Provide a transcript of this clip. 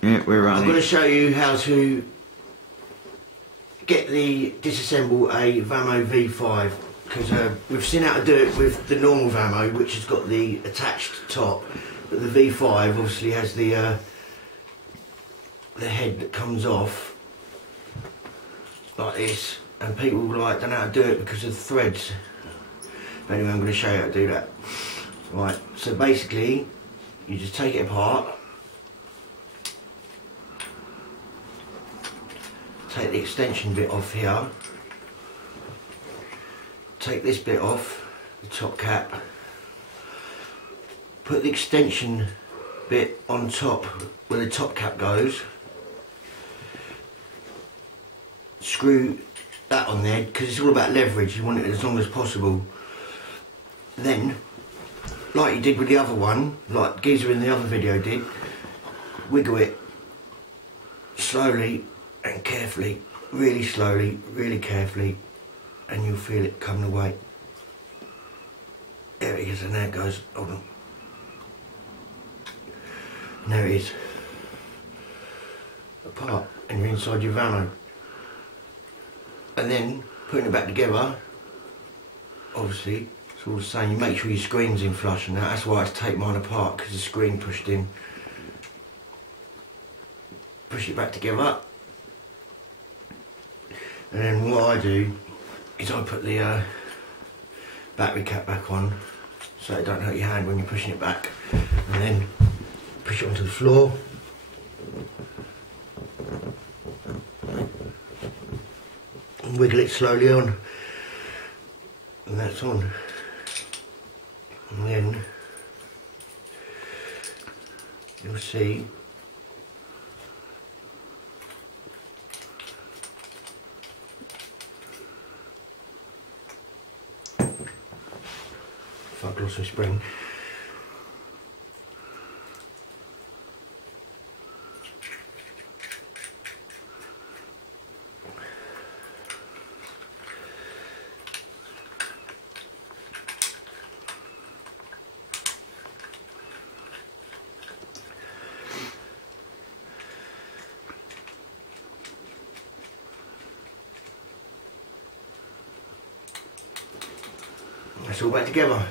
Yeah, we're running. I'm going to show you how to disassemble a Vamo V5, because we've seen how to do it with the normal Vamo, which has got the attached top, but the V5 obviously has the head that comes off like this, and people don't know how to do it because of the threads. But anyway, I'm going to show you how to do that. Right, so basically you just take it apart, take the extension bit off here, take this bit off, the top cap, put the extension bit on top where the top cap goes, screw that on there because it's all about leverage, you want it as long as possible. Then, like you did with the other one, like Geezer in the other video did, wiggle it slowly and carefully, really slowly, really carefully, and you'll feel it coming away. There it is, and there it goes. Hold on. And there it is. Apart, and you're inside your Vamo. And then, putting it back together, obviously, it's all the same. You make sure your screen's in flush, and that's why I had to take mine apart, because the screen pushed in. Push it back together. And then what I do is I put the battery cap back on so it don't hurt your hand when you're pushing it back, and then push it onto the floor. And wiggle it slowly on, and that's on. And then you'll see if I've lost my spring. It's all back together.